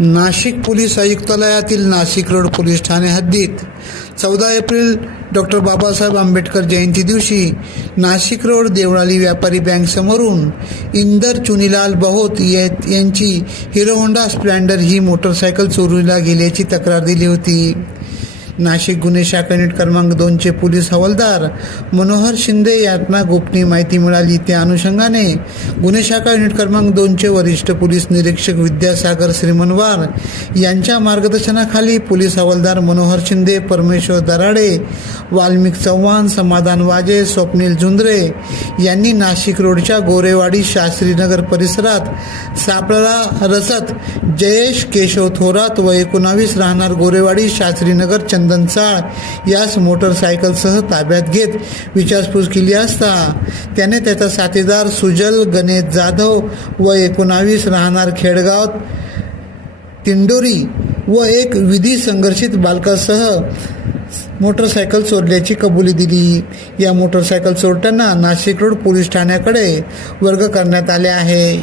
Nashik police आयुक्तालयातील Nashik road police ठाणे हद्दीत चौदा एप्रिल डॉक्टर बाबासाहेब आंबेडकर जयंती दिवशी नाशिक रोड देवळाली व्यापारी बँक समोरून इंदर चुनीलाल बहोत यांची हिरो होंडा स्प्लेंडर ही मोटरसायकल चोरीला गेल्याची तक्रार दिली होती. नाशिक गुन्हे शाखा युनिट क्रमांक दोनचे पोलीस हवालदार मनोहर शिंदे यांना गोपनीय माहिती मिळाली. त्या अनुषंगाने गुन्हे शाखा युनिट क्रमांक दोनचे वरिष्ठ पोलीस निरीक्षक विद्यासागर श्रीमनवार यांच्या मार्गदर्शनाखाली पोलीस हवालदार मनोहर शिंदे परमेश्वर दराडे वाल्मिक चव्हाण समाधान वाजे स्वप्नील झुंद्रे यांनी नाशिक रोडच्या गोरेवाडी शास्त्रीनगर परिसरात सापळा रसत जयेश केशव थोरात व एकोणावीस राहणार गोरेवाडी शास्त्रीनगर चंदनचाळ यास मोटरसायकलसह ताब्यात घेत विचारपूस केली असता त्याने त्याचा साथीदार सुजल गणेश जाधव व एकोणावीस राहणार खेडगाव तिंडोरी व एक विधी संघर्षित बालकासह मोटरसायकल चोरल्याची कबुली दिली. या मोटरसायकल चोरट्यांना नाशिक रोड पोलीस ठाण्याकडे वर्ग करण्यात आले आहे.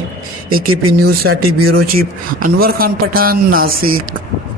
ए के पी न्यूजसाठी ब्युरो चीफ अनवर खान पठाण नाशिक.